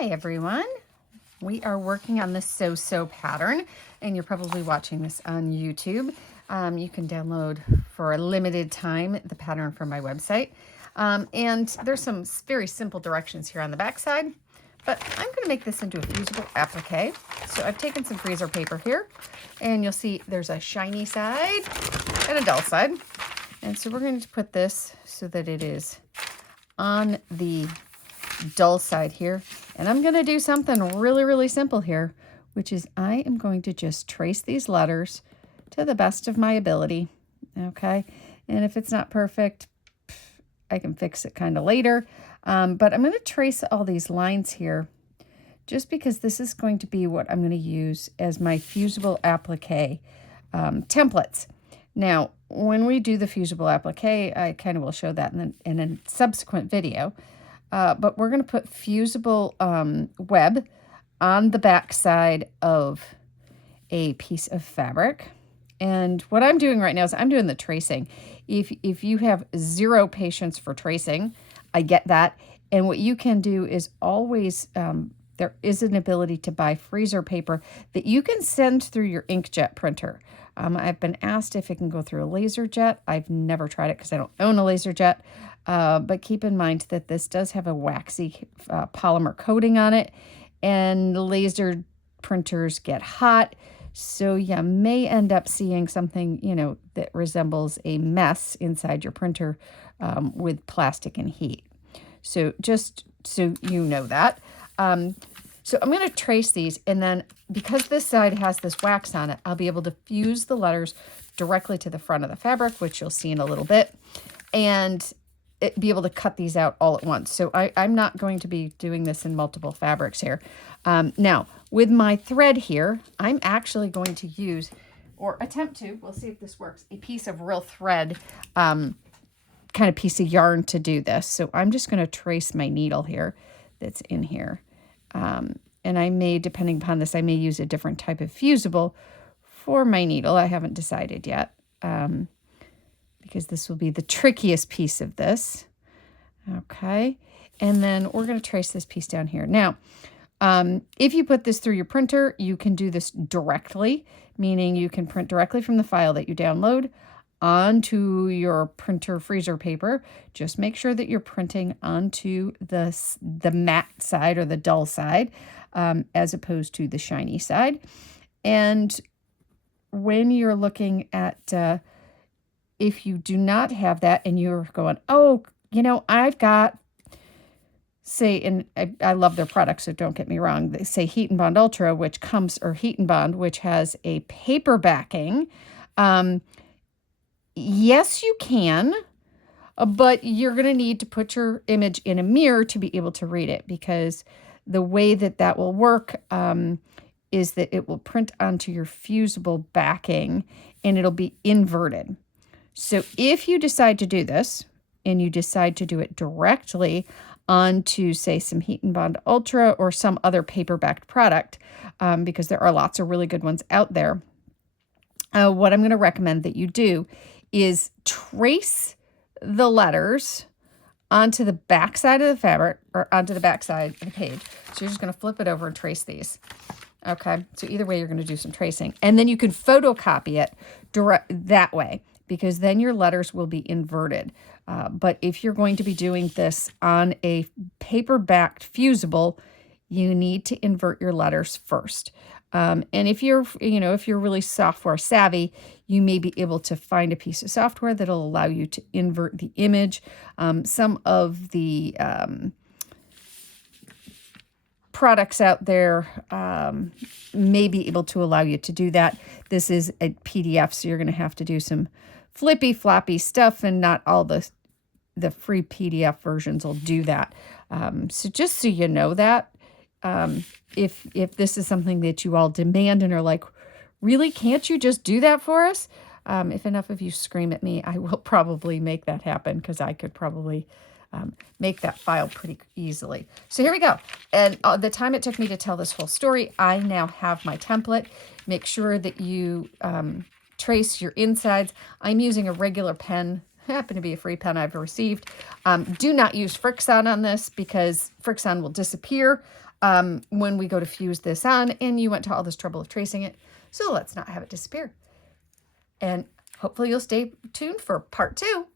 Hi everyone. We are working on the so-so pattern, and you're probably watching this on YouTube. You can download for a limited time the pattern from my website. And there's some very simple directions here on the back side, but I'm going to make this into a fusible applique. So I've taken some freezer paper here, and you'll see there's a shiny side and a dull side. And so we're going to put this so that it is on the dull side here. And I'm going to do something really, really simple here, which is I am going to just trace these letters to the best of my ability. Okay. And if it's not perfect, I can fix it kind of later. But I'm going to trace all these lines here just because this is going to be what I'm going to use as my fusible applique templates. Now, when we do the fusible applique, I kind of will show that in a subsequent video. But we're going to put fusible web on the back side of a piece of fabric. And what I'm doing right now is I'm doing the tracing. If you have zero patience for tracing, I get that. And what you can do is always, there is an ability to buy freezer paper that you can send through your inkjet printer. I've been asked if it can go through a laser jet. I've never tried it because I don't own a laser jet. But keep in mind that this does have a waxy polymer coating on it, and laser printers get hot. So you may end up seeing something, that resembles a mess inside your printer with plastic and heat. So just so you know that. So I'm going to trace these, and then because this side has this wax on it, I'll be able to fuse the letters directly to the front of the fabric, which you'll see in a little bit, and be able to cut these out all at once. So I'm not going to be doing this in multiple fabrics here. Now, with my thread here, I'm actually going to use, or attempt to, we'll see if this works, a piece of real thread, kind of piece of yarn to do this. So I'm just going to trace my needle here that's in here. And I may, depending upon this, I may use a different type of fusible for my needle. I haven't decided yet, because this will be the trickiest piece of this. Okay. And then we're going to trace this piece down here. Now, if you put this through your printer, you can do this directly, meaning you can print directly from the file that you download onto your printer freezer paper. Just make sure that you're printing onto the matte side or the dull side, as opposed to the shiny side. And when you're looking at, if you do not have that and you're going, oh, I've got, say, and I love their products, so don't get me wrong. They say Heat and Bond Ultra, Heat and Bond, which has a paper backing. Yes, you can, but you're going to need to put your image in a mirror to be able to read it, because the way that will work is that it will print onto your fusible backing and it'll be inverted. So if you decide to do this and you decide to do it directly onto, say, some Heat and Bond Ultra or some other paper-backed product, because there are lots of really good ones out there, what I'm going to recommend that you do is trace the letters onto the back side of the fabric, or onto the back side of the page. So you're just going to flip it over and trace these. Okay, so either way, you're going to do some tracing. And then you can photocopy it that way, because then your letters will be inverted. But if you're going to be doing this on a paper-backed fusible, you need to invert your letters first. And if you're really software savvy, you may be able to find a piece of software that'll allow you to invert the image. Some of the products out there may be able to allow you to do that. This is a PDF, so you're going to have to do some flippy floppy stuff, and not all the free PDF versions will do that. So just so you know that, if this is something that you all demand and are like, really, can't you just do that for us? If enough of you scream at me, I will probably make that happen, because I could probably make that file pretty easily. So here we go. And the time it took me to tell this whole story, I now have my template. Make sure that you trace your insides. I'm using a regular pen happened to be a free pen I've received. Do not use Frixon on this because Frixon will disappear when we go to fuse this on, and you went to all this trouble of tracing it. So let's not have it disappear. And hopefully you'll stay tuned for part 2.